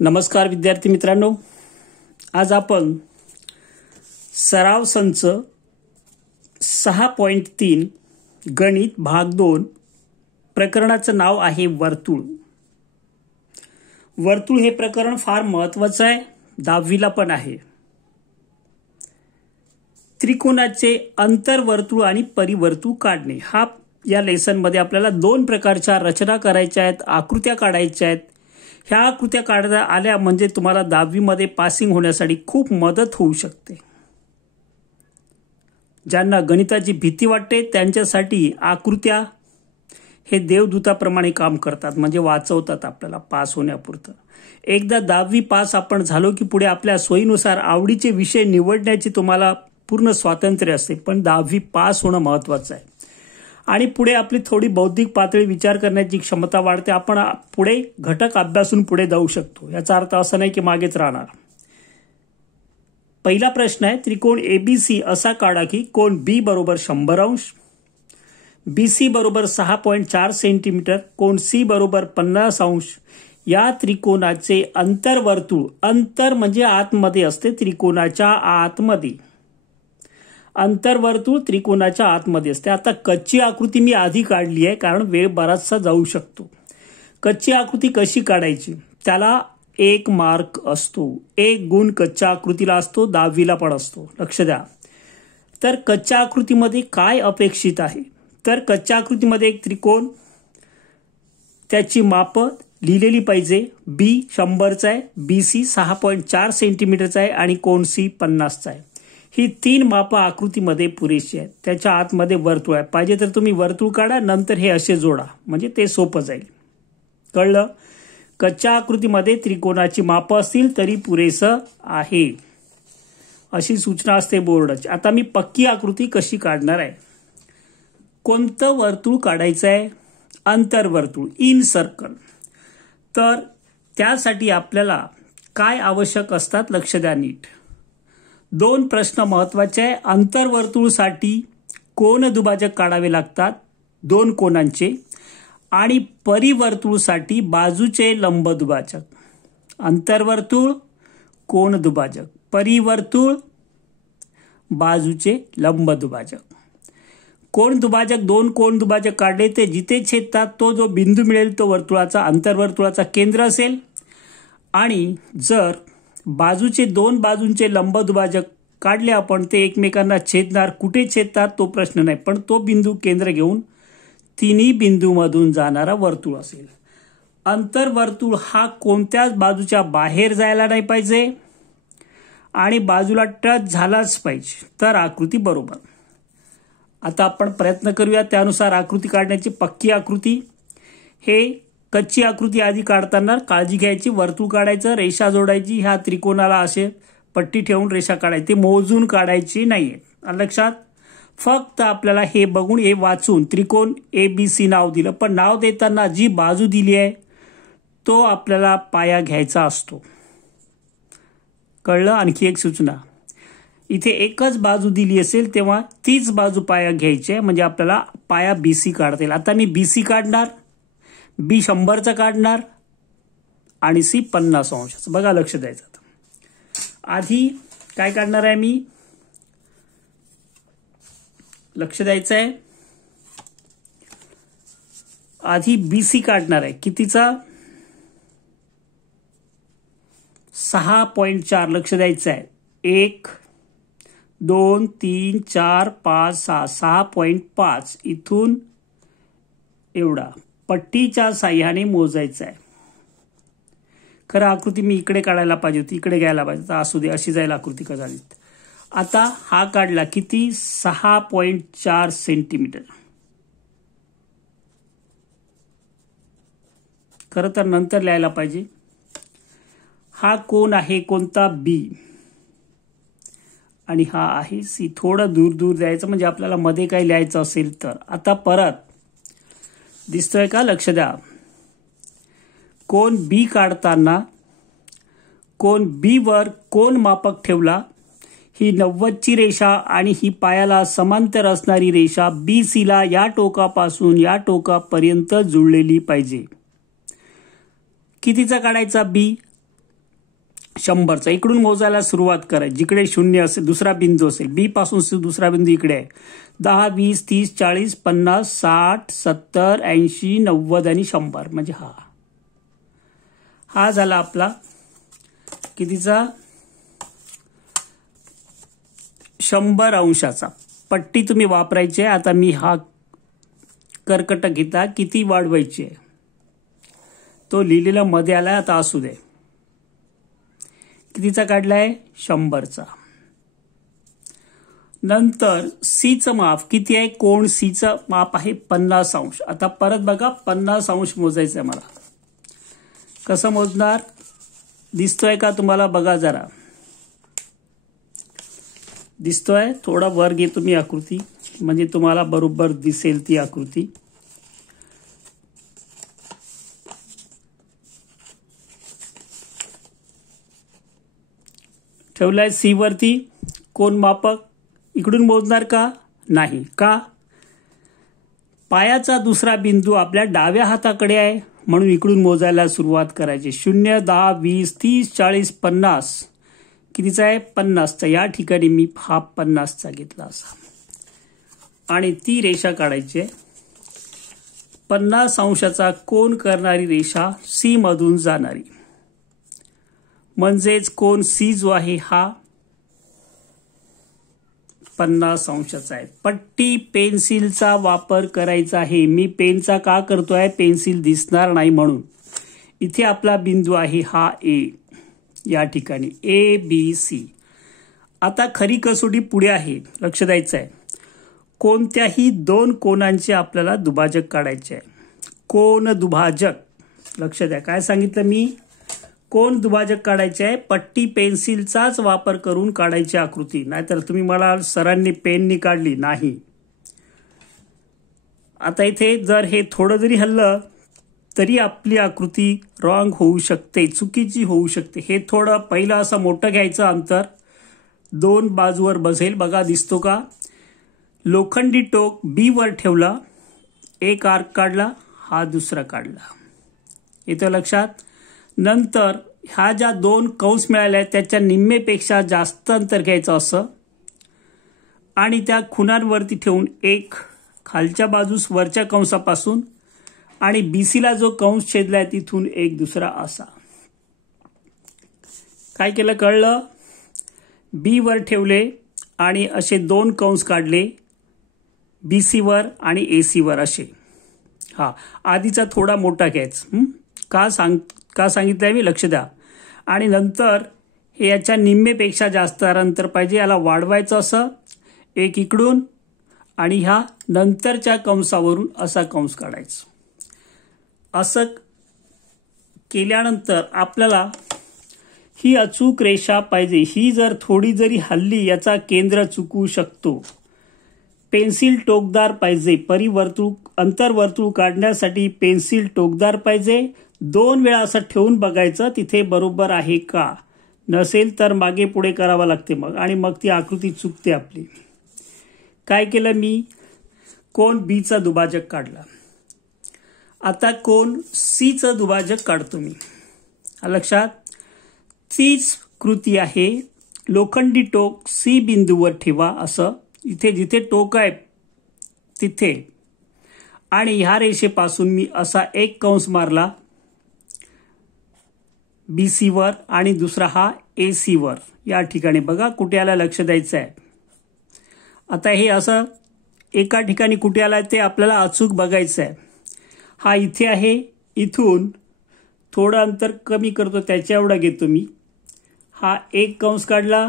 नमस्कार विद्यार्थी मित्रांनो, आज आपण सराव संच 6.3 गणित भाग 2 प्रकरणाचं नाव आहे वर्तुळ. वर्तुळ हे प्रकरण फार महत्त्वाचं आहे, 10वीला पण आहे. त्रिकोणाचे अंतर्वर्तुळ आणि परिवर्तुळ काढणे हा या लेसन मध्ये आपल्याला 2 प्रकारच्या रचना करायच्या आहेत, आकृत्या काढायच्या आहेत. ह्या आकृत्या काढता आल्या म्हणजे तुम्हाला 10वी मध्ये पासिंग होण्यासाठी खूप मदत होऊ शकते. ज्यांना गणिताची भीती वाटते त्यांच्यासाठी आकृत्या हे देवदूताप्रमाणे काम करतात, म्हणजे वाचवतात आपल्याला पास होण्यापुरतं. एकदा 10वी पास आपण झालो की पुढे आपल्या सोयीनुसार आवडीचे विषय निवडण्याची तुम्हाला पूर्ण स्वातंत्र्य असते, पण 10वी पास होणं महत्त्वाचं आहे. आणि पुढे आपली थोडी बौद्धिक पातळी विचार करण्याची क्षमता वाढते. आपण पुढे घटक अभ्यासून पुढे जाऊ शकतो. याचा अर्थ असा नाही की मागेच राहणार. पहिला प्रश्न आहे, त्रिकोण एबीसी असा काढा की कोण बी बरोबर 100 अंश, बीसी बरोबर 6.4 सेंटीमीटर, कोण सी बरोबर 50 अंश. या त्रिकोणाचे अंतर्वर्तुळ, अंतर म्हणजे आतमध्ये असते, त्रिकोणाच्या आतमध्ये. अंतर्वर्तुळ त्रिकोणाच्या आतमध्ये असते. आता कच्ची आकृती मी आधी काढली आहे कारण वेळ बराचसा जाऊ शकतो. कच्ची आकृती कशी काढायची, त्याला 1 मार्क असतो. 1 गुण कच्च्या आकृतीला असतो, 10वीला पण असतो, लक्ष द्या. तर कच्च्या आकृतीमध्ये काय अपेक्षित आहे, तर कच्च्या आकृतीमध्ये एक त्रिकोण, त्याची माप लिहिलेली पाहिजे. बी 100चा आहे, बीसी 6.4 सेंटीमीटरचा आहे आणि कोण सी 50चा आहे. ही 3 मापं आकृतीमध्ये पुरेशी आहेत. त्याच्या आतमध्ये वर्तुळ आहे. पाहिजे तर तुम्ही वर्तुळ काढा, नंतर हे असे जोडा, म्हणजे ते सोपं जाईल. कळलं? कच्च्या आकृतीमध्ये त्रिकोणाची मापं असतील तरी पुरेसं आहे, अशी सूचना असते बोर्डाची. आता मी पक्की आकृती कशी काढणार आहे. कोणतं वर्तुळ काढायचं आहे, अंतर्वर्तुळ, इन सर्कल. तर त्यासाठी आपल्याला काय आवश्यक असतात, लक्ष द्या नीट. 2 प्रश्न महत्वाचे आहे. अंतर्वर्तुळसाठी कोन दुभाजक काढावे लागतात 2 कोनांचे, आणि परिवर्तुळसाठी बाजूचे लंब दुभाजक. अंतर्वर्तुळ कोन दुभाजक, परिवर्तुळ बाजूचे लंब दुभाजक. कोन दुभाजक 2 कोन दुभाजक काढले ते जिथे छेदतात तो जो बिंदू मिळेल तो वर्तुळाचा, अंतर्वर्तुळाचा केंद्र असेल. आणि जर बाजूचे 2 बाजूंचे लंब दुभाजक काढले आपण, ते एकमेकांना छेदणार. कुठे छेदतात तो प्रश्न नाही, पण तो बिंदू केंद्र घेऊन तिन्ही बिंदूमधून जाणारा वर्तुळ असेल. अंतर्वर्तुळ हा कोणत्याच बाजूच्या बाहेर जायला नाही पाहिजे आणि बाजूला टच झालाच पाहिजे, तर आकृती बरोबर. आता आपण प्रयत्न करूया त्यानुसार आकृती काढण्याची. पक्की आकृती, हे कच्ची आकृती आधी काढताना काळजी घ्यायची. वर्तुळ काढायचं, रेषा जोडायची, ह्या त्रिकोणाला असे पट्टी ठेवून रेषा काढायची, ते मोजून काढायची नाहीये, लक्षात. फक्त आपल्याला हे बघून, हे वाचून त्रिकोण एबीसी नाव दिलं, पण नाव देताना जी बाजू दिली आहे तो आपल्याला पाया घ्यायचा असतो. कळलं? आणखी एक सूचना, इथे एकच बाजू दिली असेल तेव्हा तीच बाजू पाया घ्यायची आहे, म्हणजे आपल्याला पाया बीसी काढता येईल. आता मी बीसी काढणार, बी 100चा काढणार आणि सी 50 अंशाचा. बघा, लक्ष द्यायचं. आधी काय काढणार आहे मी, लक्ष द्यायचं आहे. आधी बीसी काढणार आहे, कितीचा, 6.4. लक्ष द्यायचं आहे. 1 2 3 4 5 6, 6.5 इथून एवढा पट्टीच्या साह्याने मोजायचं आहे. खरं आकृती मी इकडे काढायला पाहिजे होती, इकडे घ्यायला पाहिजे, तर असू दे, अशी जाईल आकृती का झाली. आता हा काढला किती, 6.4 सेंटीमीटर. खरं तर नंतर लिहायला पाहिजे. हा कोण आहे, कोणता, बी, आणि हा आहे सी. थोडं दूर दूर जायचं म्हणजे आपल्याला मध्ये काही लिहायचं असेल तर. आता परत दिसतोय का, लक्ष द्या. कोण बी काढताना कोण बी वर कोण मापक ठेवला, ही 90ची रेषा आणि ही पायाला समांतर असणारी रेषा BC ला या टोकापासून या टोकापर्यंत जुळलेली पाहिजे. कितीचा काढायचा बी, 100चा इकडून मोजायला सुरुवात करायची. जिकडे 0 असेल दुसरा बिंदू असेल, बी पासून दुसरा बिंदू इकडे आहे. 10, 20, 30, 40, 50, 60, 70, 80, 90 आणि 100 म्हणजे हा झाला आपला कितीचा 100 अंशाचा. पट्टी तुम्ही वापरायची आहे. आता मी हा कर्कट घेता किती वाढवायची आहे तो लिहिलेला मध्ये आलाय. आता असू दे. कितीचा काढलाय 100चा. नंतर सीचं माप किती आहे, कोण सीचं माप आहे 50 अंश. आता परत बघा 50 अंश मोजायचं आहे मला. कसं मोजणार दिसतोय का तुम्हाला, बघा जरा दिसतोय. थोडा वर घेतो मी आकृती म्हणजे तुम्हाला बरोबर दिसेल ती आकृती. ठेवलाय सी वरती. कोण मापक इकडून मोजणार का नाही, का पायाचा दुसरा बिंदू आपल्या डाव्या हाताकडे आहे म्हणून इकडून मोजायला सुरुवात करायची. 0, 10, 20, 30, 40, 50 कितीचा आहे 50चा. या ठिकाणी मी हा 50चा घेतला असा आणि ती रेषा काढायची आहे. 50 अंशाचा कोन करणारी रेषा सी मधून जाणारी, म्हणजेच कोन सी जो आहे हा 50 अंशाचा आहे. पट्टी पेन्सिलचा वापर करायचा आहे. मी पेनचा का करतोय, पेन्सिल दिसणार नाही म्हणून. इथे आपला बिंदू आहे हा ए, या ठिकाणी ABC. आता खरी कसोटी पुढे आहे, लक्ष द्यायचं आहे. कोणत्याही दोन कोनांचे आपल्याला दुभाजक काढायचे आहे. कोन दुभाजक लक्ष द्या. काय सांगितलं मी, कोन दुभाजक काढायचे आहे. पट्टी पेन्सिलचाच वापर करून काढायची आकृती. नाहीतर तुम्ही मला सरांनी पेननी काढली नाही. आता इथे जर हे थोडं जरी हल्लं तरी आपली आकृती रॉंग होऊ शकते, चुकीची होऊ शकते. हे थोडं पहिलं असं मोठं घ्यायचं अंतर, 2 बाजूवर बसेल. बघा दिसतो का. लोखंडी टोक बी वर ठेवला, एक आर्क काढला, हा दुसरा काढला. येतं लक्षात. नंतर ह्या ज्या 2 कंस मिळाल्या त्याच्या निम्मेपेक्षा जास्त अंतर घ्यायचं असं आणि त्या खुणांवरती ठेवून एक खालच्या बाजूस वरच्या कंसापासून आणि बीसीला जो कंस छेदलाय तिथून एक दुसरा असा. काय केलं कळलं. बी वर ठेवले आणि असे 2 कंस काढले बीसी वर आणि एसी वर असे. आधीचा थोडा मोठा घ्यायचा. का सांगितलंय मी, लक्ष द्या. आणि नंतर हे याच्या निम्मेपेक्षा जास्त अंतर पाहिजे, याला वाढवायचं असं. एक इकडून आणि ह्या नंतरच्या कंसावरून असा कंस काढायचा. असं केल्यानंतर आपल्याला ही अचूक रेषा पाहिजे. ही जर थोडी जरी हल्ली याचा केंद्र चुकू शकतो. पेन्सिल टोकदार पाहिजे. परिवर्तुळ अंतर्वर्तुळ काढण्यासाठी पेन्सिल टोकदार पाहिजे. 2 वेळा असं ठेवून बघायचं तिथे बरोबर आहे का. नसेल तर मागे पुढे करावं लागते मग, आणि मग ती आकृती चुकते आपली. काय केलं मी, कोन बीचा दुभाजक काढला. आता कोन सीचं दुभाजक काढतो मी. लक्षात. तीच कृती आहे. लोखंडी टोक सी बिंदूवर ठेवा असं, इथे जिथे टोक आहे तिथे, आणि ह्या रेषेपासून मी असा एक कंस मारला बीसी वर आणि दुसरा हा एसी वर. या ठिकाणी बघा कुठे आला, लक्ष द्यायचं आहे. आता हे असं एका ठिकाणी कुठे आलाय ते आपल्याला अचूक बघायचं आहे. हा इथे आहे, इथून थोडं अंतर कमी करतो, त्याच्या एवढा घेतो मी. हा एक कंस काढला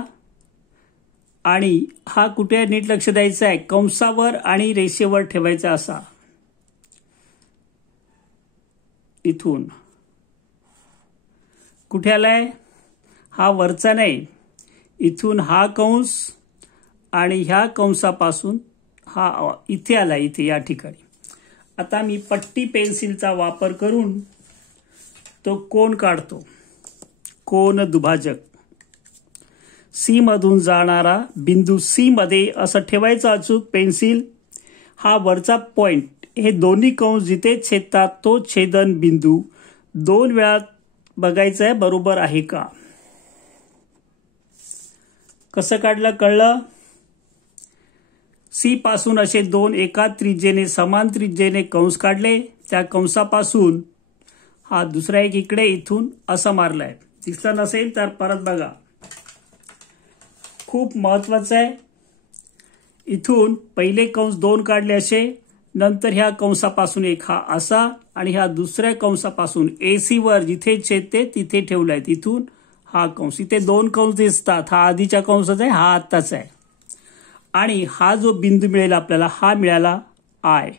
आणि हा कुठे नीट लक्ष द्यायचं आहे, कंसावर आणि रेषेवर ठेवायचा असा. इथून कुठे आलाय, हा वरचा नाही, इथून हा कंस आणि ह्या कंसापासून हा इथे आला, इथे या ठिकाणी. आता मी पट्टी पेन्सिलचा वापर करून तो कोन काढतो. कोन दुभाजक सी मधून जाणारा बिंदू सी मध्ये असं ठेवायचं अचूक पेन्सिल. हा वरचा पॉइंट, हे दोन्ही कंस जिथे छेदतात तो छेदन बिंदू 2 वेळा बघायचा आहे बरोबर आहे का. कसं काढलं कळलं? सी पासून असे दोन एका त्रिज्येने समान त्रिज्येने कंस काढले, त्या कंसापासून हा दुसरा एक इकडे इथून असं मारलाय. दिसलं नसेल तर परत बघा, खूप महत्वाचं आहे. इथून पहिले कंस दोन काढले असे, नंतर ह्या कंसापासून एक हा असा आणि ह्या दुसऱ्या कंसापासून AC वर जिथे छेदते तिथे ठेवलाय, तिथून हा कंस. इथे दोन कंस दिसतात, हा आधीच्या कंसाचा आहे, हा आत्ताचा आहे. आणि हा जो बिंदू मिळेल आपल्याला, हा मिळाला I.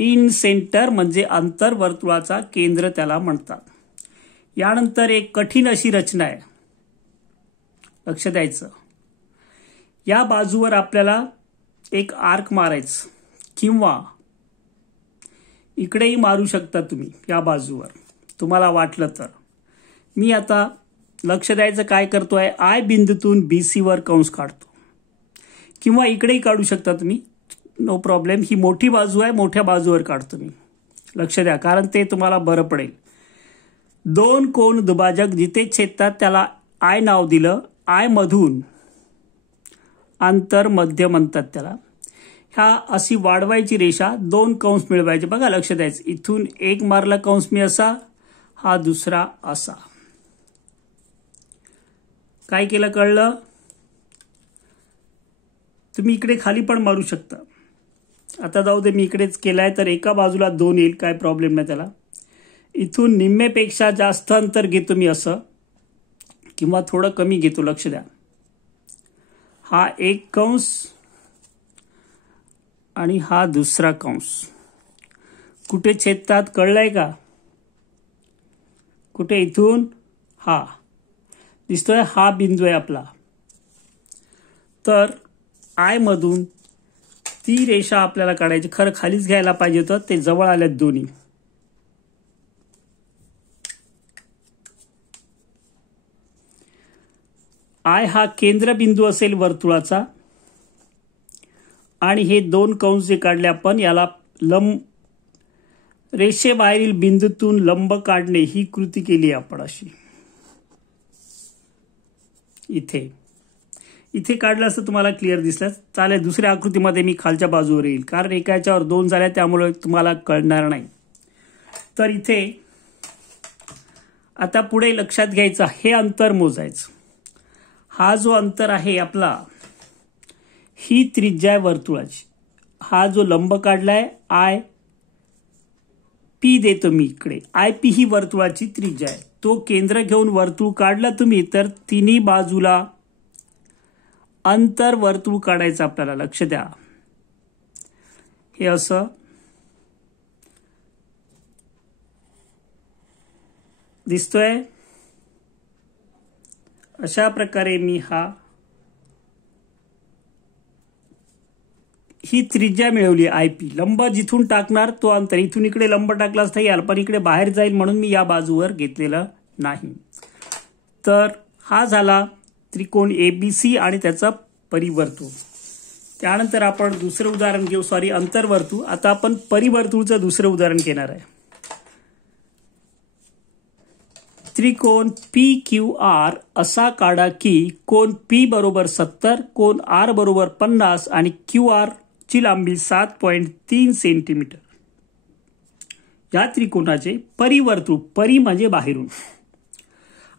इन सेंटर म्हणजे अंतर्वर्तुळाचा केंद्र त्याला म्हणतात. यानंतर एक कठीण अशी रचना आहे, लक्ष द्यायचं. या बाजूवर आपल्याला एक आर्क मारायचं किंवा इकडेही मारू शकता तुम्ही या बाजूवर तुम्हाला वाटलं तर. मी आता लक्ष द्यायचं काय करतोय, I बिंदूतून BC वर कंस काढतो किंवा इकडेही काढू शकता तुम्ही, नो प्रॉब्लेम. ही मोठी बाजू आहे, मोठ्या बाजूवर काढतो मी. लक्ष द्या, कारण ते तुम्हाला बरं पडेल. दोन कोन दुभाजक जिथे छेदतात त्याला I नाव दिलं. I मधून अंतर मध्य म्हणतात त्याला. ह्या अशी वाढवायची रेषा, दोन कंस मिळवायचे. बघा लक्ष द्यायचं, इथून एक मारला कंस मी असा, हा दुसरा असा. काय केलं कळलं? तुम्ही इकडे खाली पण मारू शकता. आता जाऊ दे, मी इकडेच केलाय तर एका बाजूला दोन येईल, काय प्रॉब्लेम नाही त्याला. इथून निम्मेपेक्षा जास्त अंतर घेतो मी असं, किंवा थोडं कमी घेतो. लक्ष द्या, हा एक कंस आणि हा दुसरा कंस कुठे छेदतात कळलंय का? कुठे? इथून हा दिसतोय, हा बिंदू आहे आपला. तर I मधून ती रेषा आपल्याला काढायची. खरं खालीच घ्यायला पाहिजे होतं, ते जवळ आल्यात दोन्ही. I हा केंद्रबिंदू असेल वर्तुळाचा आणि हे दोन कंस जे काढले आपण, याला रेषेबाहेरील बिंदूतून लंब काढणे ही कृती केली आपण अशी. इथे काढलं असं तुम्हाला क्लिअर दिसलं चालेल. दुसऱ्या आकृतीमध्ये मी खालच्या बाजूवर येईल, कारण एका याच्यावर दोन झाल्या त्यामुळे तुम्हाला कळणार नाही. तर इथे आता पुढे लक्षात घ्यायचं, हे अंतर मोजायचं. हा जो अंतर आहे आपला, ही त्रिज्या आहे वर्तुळाची. हा जो लंब काढलाय IP देतो मी इकडे. IP ही वर्तुळाची त्रिज्या आहे. तो केंद्र घेऊन वर्तुळ काढला तुम्ही तर तिन्ही बाजूला अंतर वर्तुळ काढायचं आपल्याला. लक्ष द्या, हे असं दिसतोय. अशा प्रकारे मी ही त्रिज्या मिळवली IP. लंब जिथून टाकणार तो अंतर, इथून इकडे लंब टाकला असता याल, पण इकडे बाहेर जाईल म्हणून मी या बाजूवर घेतलेलं नाही. तर हा झाला त्रिकोण ABC आणि त्याचा परिवर्तुळ. त्यानंतर आपण दुसरं उदाहरण घेऊ, अंतर्वर्तुळ. आता आपण परिवर्तुळचं दुसरं उदाहरण घेणार आहे. त्रिकोण PQR असा काढा की कोण P बरोबर 70, कोण R बरोबर 50 आणि QR ची लांबी 7.3 सेंटीमीटर. या त्रिकोणाचे परिवर्तुळ, परी म्हणजे बाहेरून,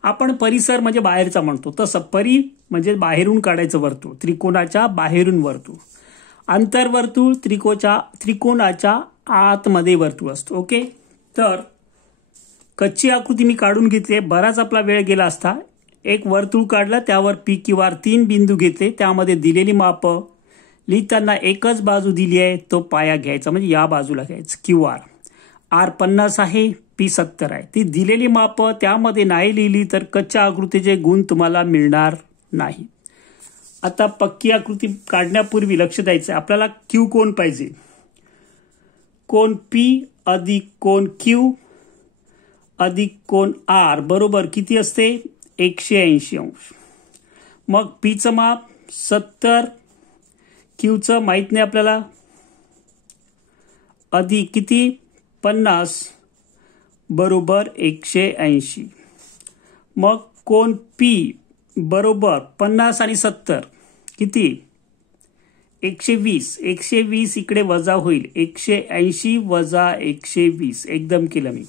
आपण परिसर म्हणजे बाहेरचा म्हणतो, तसं परी म्हणजे बाहेरून काढायचं वर्तुळ, त्रिकोणाच्या बाहेरून वर्तुळ. अंतर्वर्तुळ त्रिकोणाच्या आतमध्ये वर्तुळ असतो. ओके, तर कच्ची आकृती मी काढून घेतली. बराच आपला वेळ गेला असता. एक वर्तुळ काढला, त्यावर PQR 3 बिंदू घेतले, त्यामध्ये दिलेली माप लिहिताना एकच बाजू दिली आहे, तो पाया घ्यायचा, म्हणजे या बाजूला घ्यायचं. QR R 50 आहे, P 70 आहे. ती दिलेली माप त्यामध्ये नाही लिहिली तर कच्च्या आकृतीचे गुण तुम्हाला मिळणार नाही. आता पक्की आकृती काढण्यापूर्वी लक्ष द्यायचं, आपल्याला Q कोण पाहिजे. कोण P अधिक कोण Q अधिक कोण R बरोबर किती असते? 180 अंश. मग P चं माप 70, Q चं माहित नाही आपल्याला, अधिक किती 50 बरोबर 180. मग कोण P बरोबर 50 आणि 70 किती 120. 120 इकडे वजा होईल 180 वजा 120 एकदम केलं मी.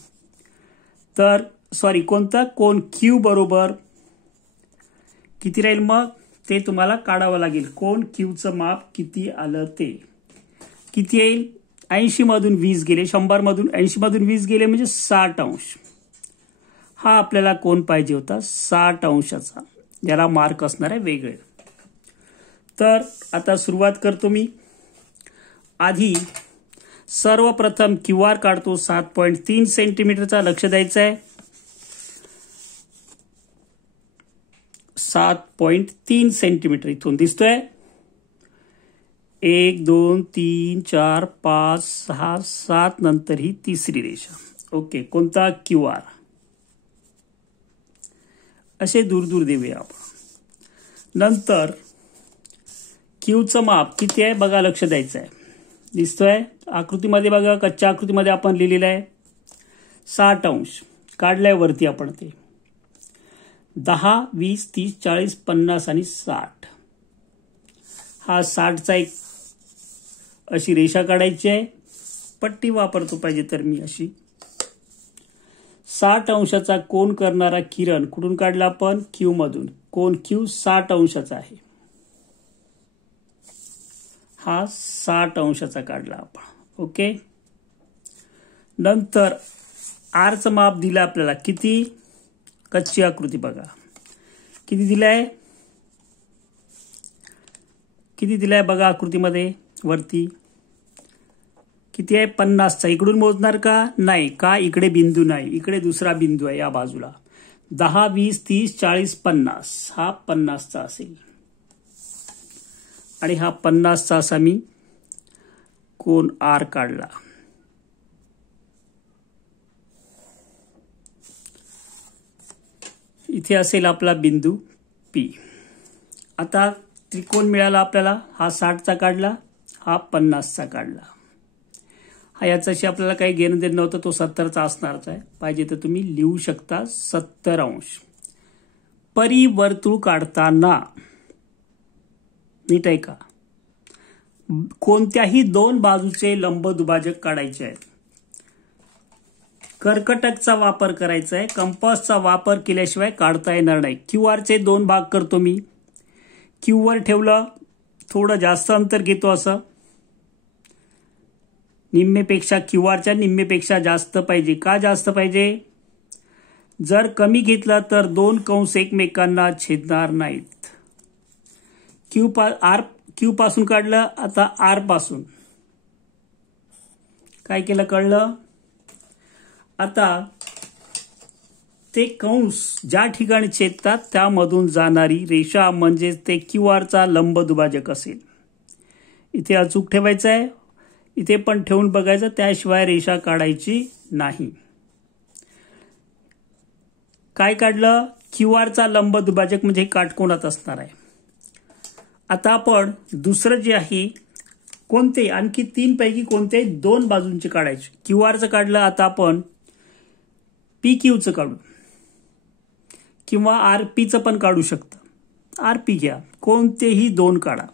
तर सॉरी कोणता कोण क्यू बरोबर किती राहील मग ते तुम्हाला काढावं लागेल. कोण क्यूचं माप किती आलं ते किती येईल 80 मधून 20 गेले 100 मधून 80 मधून 20 गेले म्हणजे 60 अंश. हा आपल्याला कोण पाहिजे होता 60 अंशाचा ज्याला मार्क असणार आहे वेगळे. तर आता सुरुवात करतो मी. आधी सर्वप्रथम क्यू आर काढतो 7.3 सेंटीमीटरचा. लक्ष द्यायचं आहे 7.3 सेंटीमीटर इथून दिसतोय 1 2 3 4 5 6 7 नंतर ही तिसरी रेषा. ओके कोणता क्यू आर असे दूर दूर देऊया आपण. नंतर क्यूचं माप किती आहे बघा लक्ष द्यायचं आहे. दिसतोय आकृतीमध्ये बघा कच्च्या आकृतीमध्ये आपण लिहिलेलं आहे 60 अंश काढलाय वरती आपण ते 10 20 30 40 50 आणि 60. हा 60चा एक अशी रेषा काढायची आहे. पट्टी वापरतो पाहिजे तर मी अशी 60 अंशाचा कोन करणारा किरण कुठून काढला आपण क्यू मधून. कोन क्यू 60 अंशाचा आहे. हा 60 अंशाचा काढला आपण. ओके नंतर आरचं माप दिलं आपल्याला किती कच्ची आकृती बघा किती दिलाय बघा आकृतीमध्ये वरती किती आहे 50चा. इकडून मोजणार का नाही का इकडे बिंदू नाही इकडे दुसरा बिंदू आहे या बाजूला 10 20 30 40 50 हा 50चा असेल आणि हा 50चा असा मी कोन आर काढला. इथे असेल आपला बिंदू पी. आता त्रिकोण मिळाला आपल्याला. हा 60चा काढला हा 50चा काढला. हा याच्याशी आपल्याला काही घेणं देणं नव्हतं तो 70चा असणारच आहे. पाहिजे तर तुम्ही लिहू शकता 70 अंश. परिवर्तुळ काढताना नीट आहे का कोणत्याही दोन बाजूचे लंबदुभाजक काढायचे आहेत. कर्कटकचा वापर करायचा आहे. कंपासचा वापर केल्याशिवाय काढता येणार नाही. क्यू आरचे दोन भाग करतो मी. क्यू वर ठेवलं थोडं जास्त अंतर घेतो असं निम्मेपेक्षा क्यू आरच्या निम्मेपेक्षा जास्त पाहिजे. का जास्त पाहिजे जर कमी घेतला तर दोन कंस एकमेकांना छेदणार नाहीत. क्यू पासून काढलं. आता आर पासून काय केलं कळलं. आता ते कंस ज्या ठिकाणी छेदतात त्यामधून जाणारी रेषा म्हणजे ते क्यू आरचा लंबदुभाजक असेल. इथे अचूक ठेवायचं आहे. इथे पण ठेवून बघायचं त्याशिवाय रेषा काढायची नाही. काय काढलं क्यू आरचा लंबदुभाजक म्हणजे काटकोनात असणार आहे. आता आपण दुसरं जे आहे कोणते आणखी 3 पैकी कोणते 2 बाजूंचे काढायचे. क्यू आरचं काढलं. आता आपण पी क्यूचं काढू किंवा आर पीचं पण काढू शकता. आर पी घ्या कोणतेही 2 काढा.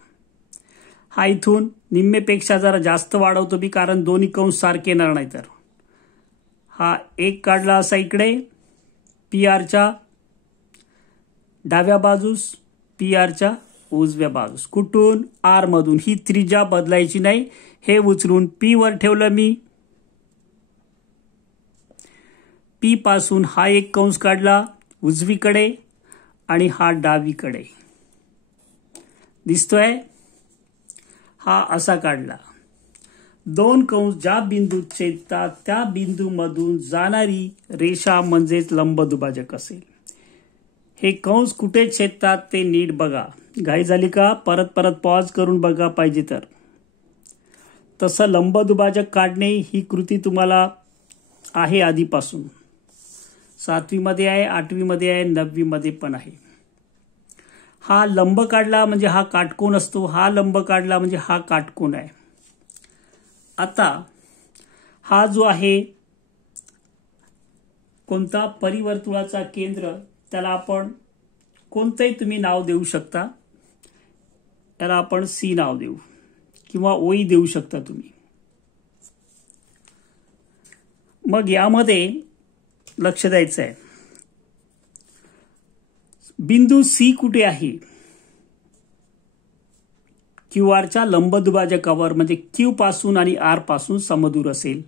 हा इथून निम्मेपेक्षा जरा जास्त वाढवतो मी कारण दोन्ही कंस सारखे येणार नाही तर. हा एक काढला असा इकडे पी आरच्या डाव्या बाजूस पी आरच्या उजव्या बाजूस. कुठून आर मधून. ही त्रिज्या बदलायची नाही. हे उचलून पी वर ठेवलं मी. पी पासून हा एक कंस काढला उजवीकडे आणि हा डावीकडे दिसतोय. हा असा काढला. 2 कंस ज्या बिंदूत छेदतात त्या बिंदूमधून जाणारी रेषा म्हणजेच लंबदुभाजक असेल. हे कंस कुठे छेदतात ते नीट बघा. घाई झाली का परत परत पॉज करून बघा पाहिजे तर. तसं लंबदुभाजक काढणे ही कृती तुम्हाला आहे आधीपासून. 7वी मध्ये आहे 8वी मध्ये आहे 9वी मध्ये पण आहे. हा लंब काढला म्हणजे हा काटकोन असतो. हा लंब काढला म्हणजे हा काटकोन आहे. आता हा जो आहे कोणता परिवर्तुळाचा केंद्र त्याला आपण कोणतंही तुम्ही नाव देऊ शकता. त्याला आपण सी नाव देऊ किंवा ओई देऊ शकता तुम्ही. मग यामध्ये लक्ष द्यायचं आहे, बिंदू सी कुठे आहे? क्यू आरच्या लंबदुभाजकावर म्हणजे क्यू पासून आणि आर पासून समदूर असेल.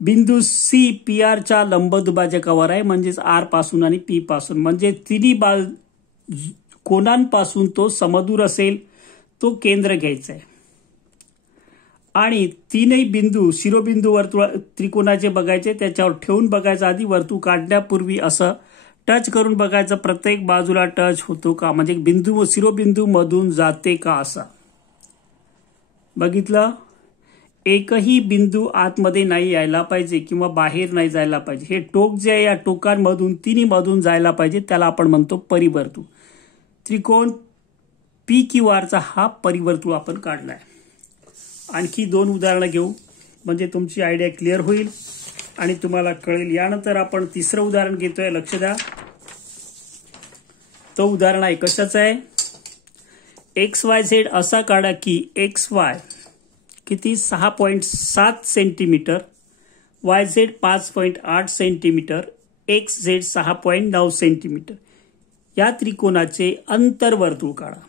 बिंदू सी पी आरच्या लंबदुभाजकावर आहे म्हणजेच आर पासून आणि पी पासून, म्हणजे तिन्ही कोणांपासून तो समदूर असेल. तो केंद्र घ्यायचा आहे आणि तीनही बिंदू शिरोबिंदू वर्तुळ त्रिकोणाचे बघायचे. त्याच्यावर ठेवून बघायचं, आधी वर्तुळ काढण्यापूर्वी असं टच करून बघायचं प्रत्येक बाजूला टच होतो का, म्हणजे बिंदू शिरोबिंदू मधून जाते का असा. बघितलं, एकही बिंदू आतमध्ये नाही यायला पाहिजे किंवा बाहेर नाही जायला पाहिजे. हे टोक जे आहे या टोकांमधून तिन्ही मधून जायला पाहिजे, त्याला आपण म्हणतो परिवर्तुळ. त्रिकोण पी क्यू आरचा हा परिवर्तुळ आपण काढलाय. आणखी 2 उदाहरणं घेऊ म्हणजे तुमची आयडिया क्लिअर होईल आणि तुम्हाला कळेल. यानंतर आपण तिसरं उदाहरण घेतोय, लक्ष द्या. तो उदाहरण आहे कशाचं आहे? एक्स वाय झेड असा काढा की एक्स वाय किती 6.7 centimetre, Y Z 5.8 centimetre, x Z 6.9 centimetre. या त्रिकोणाचे अंतर्वर्तुळ काढा.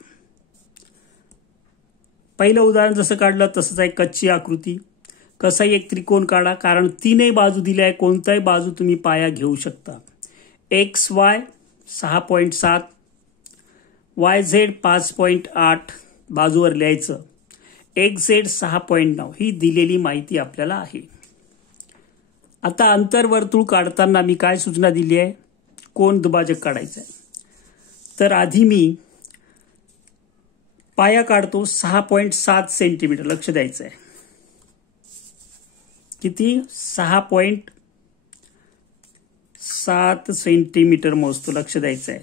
पहिलं उदाहरण जसं काढलं तसंच आहे, कच्ची आकृती. कसाही एक त्रिकोण काढा, कारण तीनही बाजू दिल्या आहे, कोणताही बाजू तुम्ही पाया घेऊ शकता. एक्स वाय 6.7, वाय झेड 5.8 बाजूवर लिहायचं, एक्स झेड 6.9 ही दिलेली माहिती आपल्याला आहे. आता अंतर्वर्तुळ काढताना मी काय सूचना दिली आहे? कोण दुभाजक काढायचं आहे. तर आधी मी पाया काढतो 6.7 सेंटीमीटर. लक्ष द्यायचं आहे, किती 6.7 सेंटीमीटर मोजतो. लक्ष द्यायचं आहे.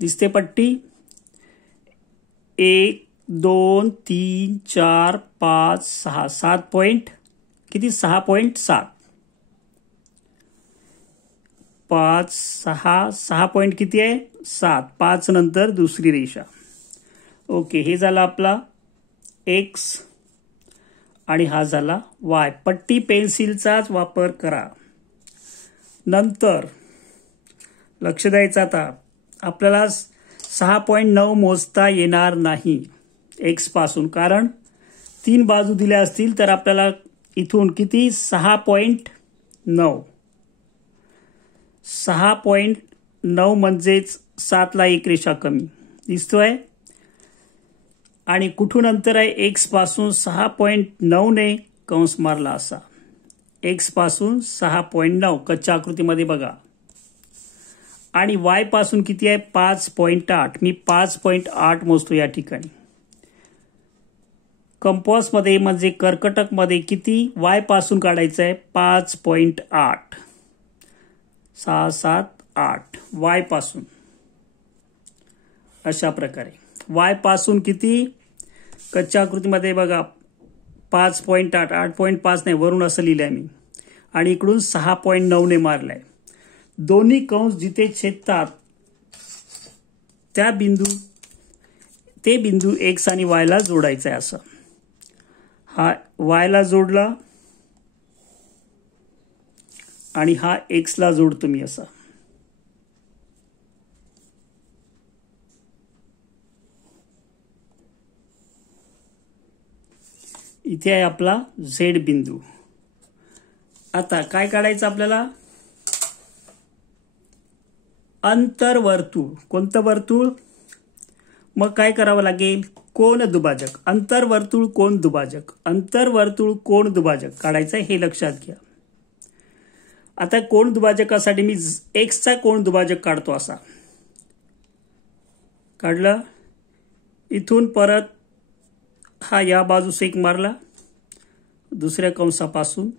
दिसते पट्टी? 1 2 3 4 5 6 7 पॉइंट किती 6.7 5 6 6 पॉइंट किती आहे 7. 5 नंतर दुसरी रेषा. ओके, हे झाला आपला एक्स आणि हा झाला वाय. पट्टी पेन्सिलचाच वापर करा. नंतर लक्ष द्यायचं, आता आपल्याला 6.9 मोजता येणार नाही एक्स पासून, कारण 3 बाजू दिल्या असतील तर आपल्याला इथून किती 6.9 6.9 म्हणजेच 7 ला एक रेषा कमी दिसतोय. आणि कुठून अंतर आहे एक्स पासून 6.9 ने कंस मारला असा. एक्स पासून 6.9 कच्च्या आकृतीमध्ये बघा. आणि वाय पासून किती आहे 5.8. मी 5.8 मोजतो या ठिकाणी. कंपास मध्ये म्हणजे कर्कटक मध्ये किती वाय पासून काढायचं आहे 5.8. 6 7 8 वाय पासून. अशा प्रकारे वाय पासून किती कच्च्या आकृतीमध्ये बघा 5.8 8.5 नाही वरून असं लिहिलंय मी, आणि इकडून 6.9 ने मारलाय. दोन्ही कंस जिथे छेदतात त्या ते बिंदू एक्स आणि वाय ला जोडायचा आहे. असं हा वाय ला जोडला आणि हा एक्स ला जोडतो मी असा. इथे आहे आपला झेड बिंदू. आता काय काढायचं आपल्याला अंतर्वर्तुळ. कोणतं वर्तुळ? मग काय करावं लागेल कोण दुभाजक. अंतर्वर्तुळ कोण दुभाजक, अंतर्वर्तुळ कोण दुभाजक काढायचं हे लक्षात घ्या. आता कोण दुभाजकासाठी मी एक्सचा कोण दुभाजक काढतो असा काढलं. इथून परत हा या बाजूस एक मारला, दुसऱ्या कंसापासून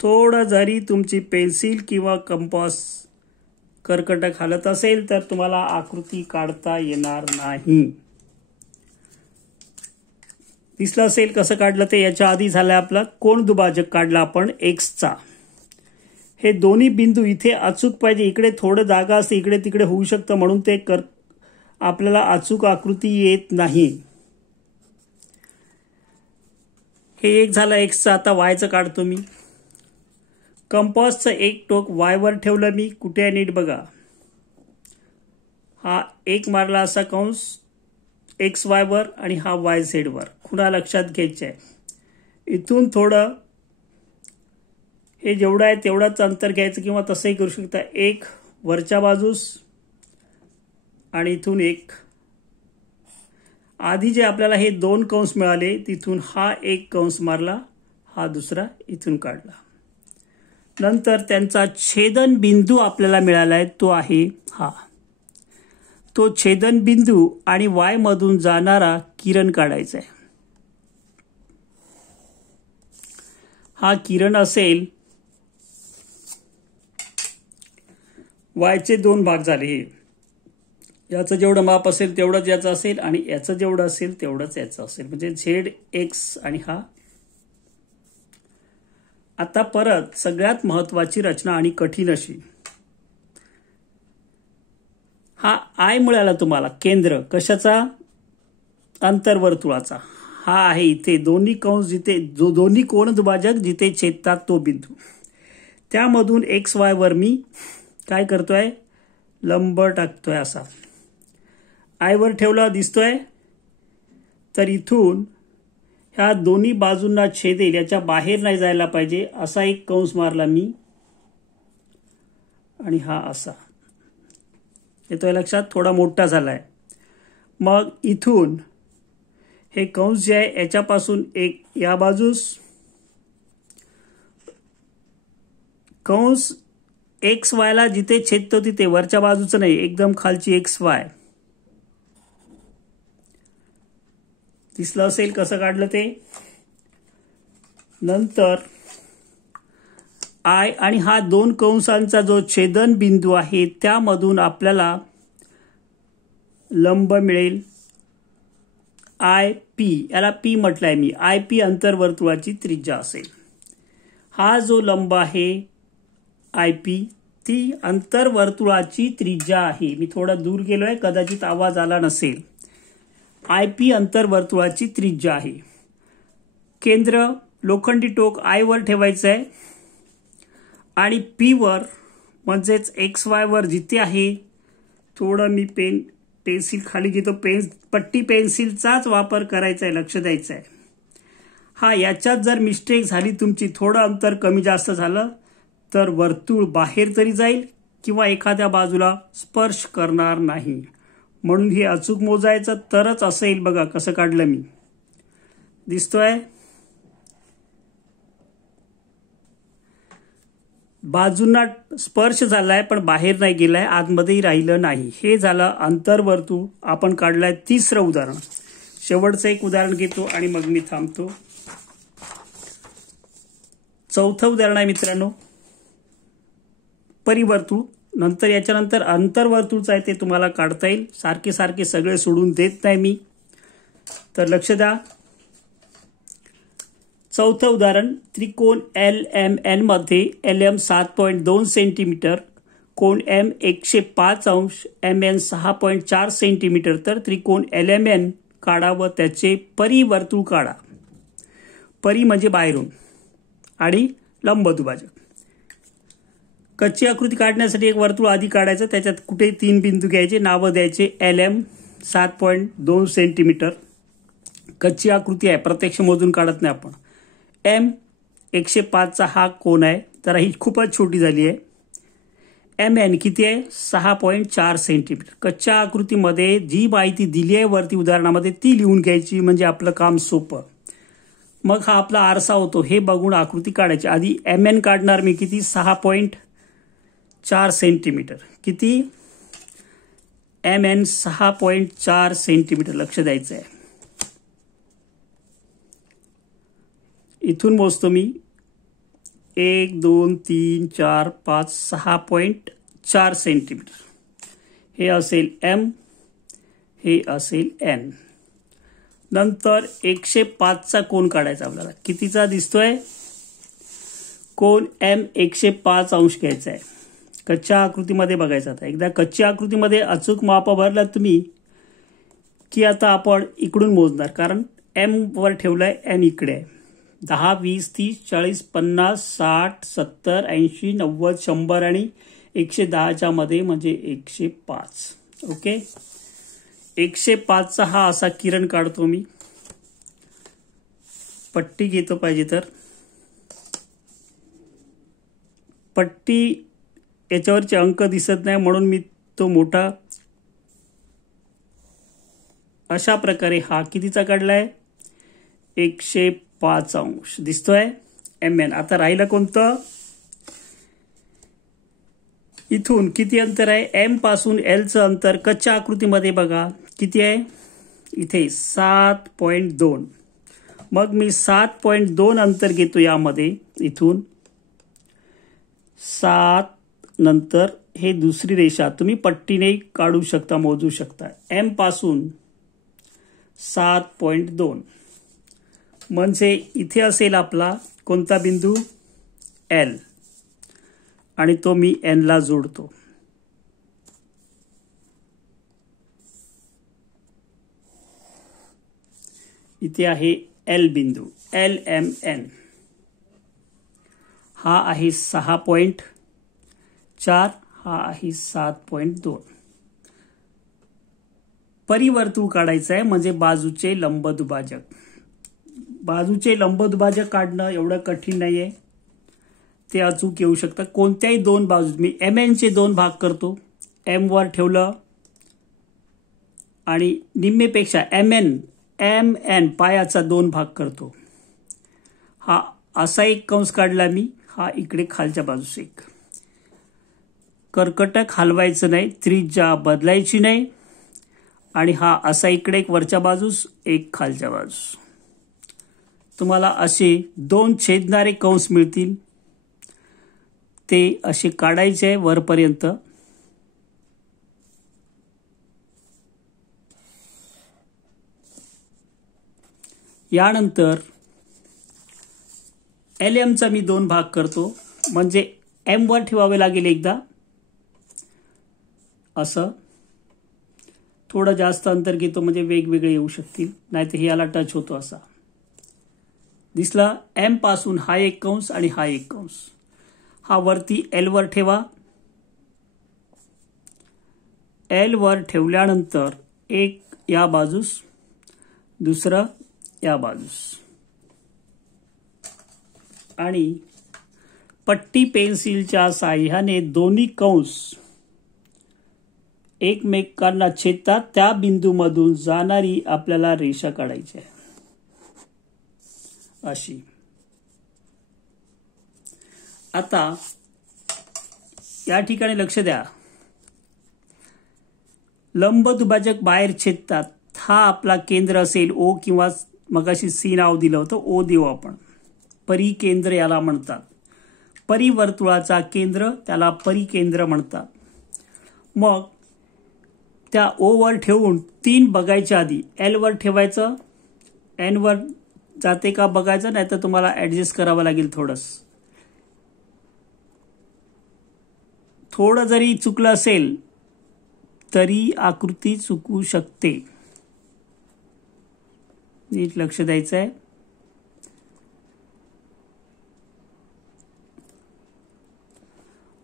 थोडं जरी तुमची पेन्सिल किंवा कंपास कर्कटक हालत असेल तर तुम्हाला आकृती काढता येणार नाही. दिसलं असेल कसं काढलं ते. याच्या आधी झालं आपला कोण दुभाजक काढला आपण एक्सचा. हे दोन्ही बिंदू इथे अचूक पाहिजे. इकडे थोडं जागा असते, इकडे तिकडे होऊ शकतं, म्हणून ते आपल्याला अचूक आकृती येत नाही. हे एक झालं एक्सचं. आता वायचं काढतो मी. कंपासचं एक टोक वायवर ठेवलं मी. कुठे आहे नीट बघा. हा एक मारला असा कंस एक्स वायवर आणि हा वाय झेडवर. खुणा लक्षात घ्यायची आहे. इथून थोडं हे जेवढं आहे तेवढंच अंतर घ्यायचं, किंवा तसंही करू शकता. एक वरच्या बाजूस आणि इथून एक. आधी जे आपल्याला हे दोन कंस मिळाले तिथून हा एक कंस मारला, हा दुसरा इथून काढला. नंतर त्यांचा छेदन बिंदू आपल्याला मिळाला आहे, तो आहे हा. तो छेदन बिंदू आणि वाय मधून जाणारा किरण काढायचा आहे. हा किरण असेल, वायचे दोन भाग झाले. हे याचं जेवढं माप असेल तेवढंच याचं असेल, आणि याचं जेवढं असेल तेवढंच याचं असेल, म्हणजे झेड एक्स आणि हा. आता परत सगळ्यात महत्वाची रचना आणि कठीण अशी. हा आय मिळाला तुम्हाला, केंद्र कशाचा? अंतर्वर्तुळाचा. हा आहे इथे दोन्ही कंस, जिथे जो दोन्ही कोनदुभाजक जिथे छेदतात तो बिंदू. त्यामधून एक्स वाय वर मी काय करतोय? लंब टाकतोय असा. आय वर ठेवला दिसतोय. तर इथून ह्या दोन्ही बाजूंना छेदेल, याच्या बाहेर नाही जायला पाहिजे असा एक कंस मारला मी, आणि हा असा येतोय लक्षात. थोडा मोठा झालाय. मग इथून हे कंस जे आहे याच्यापासून एक या बाजूस कंस एक्स वायला जिथे छेदतो तिथे, वरच्या बाजूचं नाही, एकदम खालची एक्स वाय. दिसलं असेल कसं काढलं ते. नंतर आय आणि हा दोन कंसांचा जो छेदन बिंदू आहे त्यामधून आपल्याला लंब मिळेल आय पी. याला पी म्हटलंय मी. आय पी अंतर्वर्तुळाची त्रिज्या असेल. हा जो लंब आहे आय पी, ती अंतर्वर्तुळाची त्रिज्या आहे. मी थोडा दूर गेलोय, कदाचित आवाज आला नसेल. आय पी अंतर्वर्तुळाची त्रिज्या आहे. केंद्र लोखंडी टोक आय वर ठेवायचं आहे, आणि पी वर म्हणजेच एक्स वाय वर जिथे आहे, थोडं मी पेन्सिल खाली घेतो. पट्टी पेन्सिलचाच वापर करायचा आहे, लक्ष द्यायचं आहे. हा याच्यात जर मिस्टेक झाली तुमची, थोडं अंतर कमी जास्त झालं तर वर्तुळ बाहेर तरी जाईल किंवा एखाद्या बाजूला स्पर्श करणार नाही. म्हणून हे अचूक मोजायचं तरच असं येईल. बघा कसं काढलं मी. दिसतोय? बाजूंना स्पर्श झालाय पण बाहेर नाही गेलाय, आतमध्येही राहिलं नाही. हे झालं अंतर्वर्तुळ. आपण काढलाय तिसरं उदाहरण. शेवटचं एक उदाहरण घेतो आणि मग मी थांबतो. चौथं उदाहरण आहे मित्रांनो, परिवर्तुळ. नंतर याच्यानंतर अंतर्वर्तुळचं आहे, ते तुम्हाला काढता येईल. सारखे सारखे सगळे सोडून देत नाही मी, तर लक्ष द्या. चौथं उदाहरण, त्रिकोण एल एम एन मध्ये एल एम 7.2 सेंटीमीटर, कोण एम 105 अंश, एम एन 6.4 सेंटीमीटर. तर त्रिकोण एल एम एन काढा व त्याचे परिवर्तुळ काढा. परी म्हणजे बाहेरून, आणि लंब दुभाजक. कच्ची आकृती काढण्यासाठी एक वर्तुळ आधी काढायचं. त्याच्यात कुठे 3 बिंदू घ्यायचे, नावं द्यायचे. L M 7.2 centimetre. कच्ची आकृती आहे, प्रत्यक्ष मोजून काढत नाही आपण. एम 105चा हा कोण आहे, तर ही खूपच छोटी झाली आहे. एम एन किती आहे? 6.4 सेंटीमीटर. कच्च्या आकृतीमध्ये जी माहिती दिली आहे वरती उदाहरणामध्ये ती लिहून घ्यायची, म्हणजे आपलं काम सोपं. मग हा आपला आरसा होतो. हे बघून आकृती काढायची. आधी एम एन काढणार मी. किती? 6.4 सेंटीमीटर. किती? M N 6.4 centimetre. लक्ष द्यायचं आहे. इथून मोजतो मी. 1 2 3 4 5 6.4 सेंटीमीटर. हे असेल एम, हे असेल एन. नंतर 105चा कोन काढायचा आपल्याला. कितीचा दिसतोय? कोन एम 105 अंश घ्यायचा आहे. कच्च्या आकृतीमध्ये बघायचं. आता एकदा कच्च्या आकृतीमध्ये अचूक माप भरला तुम्ही की आता आपण इकडून मोजणार, कारण एम वर ठेवलाय, एन इकडे आहे. 10, 20, 30, 40, 50, 60, 70, 80, 90, 100 आणि 110च्या मध्ये म्हणजे 105. ओके, 105चा हा असा किरण काढतो मी. पट्टी घेतो पाहिजे तर. पट्टी याच्यावरचे अंक दिसत नाही म्हणून मी तो मोठा अशा प्रकारे हा कितीचा काढलाय, 105 अंश दिसतोय एम एन. आता राहिलं कोणतं, इथून किती अंतर आहे, एम पासून एलचं अंतर कच्च्या आकृतीमध्ये बघा किती आहे, इथे 7.2. मग मी 7.2 अंतर घेतो यामध्ये. इथून 7 नंतर हे दुसरी रेषा तुम्ही पट्टीने काढू शकता, मोजू शकता. एम पासून 7.2 म्हणजे इथे असेल आपला कोणता बिंदू, एल, आणि तो मी एन ला जोडतो. इथे आहे एल बिंदू, एल एम एन. हा आहे 6.4, हा आहे 7.2. परिवर्तुळ काढायचं आहे म्हणजे बाजूचे लंबदुभाजक. बाजूचे लंबदुभाजक काढणं एवढं कठीण नाहीये, ते अचूक येऊ शकतं. कोणत्याही दोन बाजू मी एम एनचे 2 भाग करतो. एम वर ठेवलं आणि निम्मेपेक्षा एम एन पायाचा 2 भाग करतो. हा असा एक कंस काढला मी, हा इकडे खालच्या बाजूस एक. कर्कटक हलवायचं नाही, त्रिज्या बदलायची नाही, आणि हा असा इकडे एक वरच्या बाजूस एक खालच्या बाजूस. तुम्हाला असे 2 छेदणारे कंस मिळतील, ते असे काढायचे आहे वरपर्यंत. यानंतर एल एमचा मी 2 भाग करतो, म्हणजे एम वर ठेवावे लागेल एकदा, असं थोडं जास्त अंतर घेतो म्हणजे वेगवेगळे येऊ शकतील, नाहीतर हे याला टच होतो. असा दिसला. एम पासून हा एक कंस आणि हा एक कंस. हा वरती एल वर ठेवा. एल वर ठेवल्यानंतर एक या बाजूस, दुसरं या बाजूस, आणि पट्टी पेन्सिलच्या साह्याने दोन्ही कंस एकमेकांना छेदतात. त्या बिंदूमधून जाणारी आपल्याला रेषा काढायची आहे अशी. आता या ठिकाणी लक्ष द्या, लंबदुभाजक बाहेर छेदतात. हा आपला केंद्र असेल ओ, किंवा मगाशी सी नाव दिलं होतं, ओ देऊ आपण. परिकेंद्र याला म्हणतात. परिवर्तुळाचा केंद्र त्याला परिकेंद्र म्हणतात. मग त्या ओ वर ठेवून 3 बघायच्या आधी एल वर ठेवायचं, एन वर जाते का बघायचं, नाही तर तुम्हाला ऍडजस्ट करावं लागेल. थोडं जरी चुकलं असेल तरी आकृती चुकू शकते, नीट लक्ष द्यायचं आहे.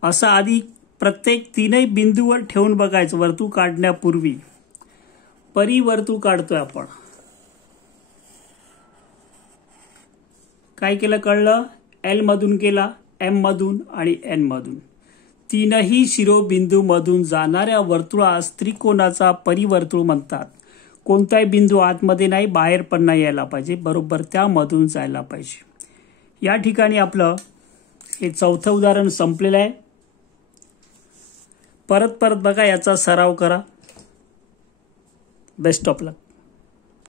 असं आधी प्रत्येक 3 बिंदूवर ठेवून बघायचं वर्तुळ काढण्यापूर्वी. परिवर्तुळ काढतोय आपण. काय केलं कळलं, एल मधून केला, एम मधून आणि एन मधून. 3 शिरोबिंदूमधून जाणाऱ्या वर्तुळास त्रिकोणाचा परिवर्तुळ म्हणतात. कोणताही बिंदू आतमध्ये नाही, बाहेर पण नाही यायला पाहिजे, बरोबर त्यामधून जायला पाहिजे. या ठिकाणी आपलं हे 4थं उदाहरण संपलेलं आहे. परत बघा, याचा सराव करा. Best of luck.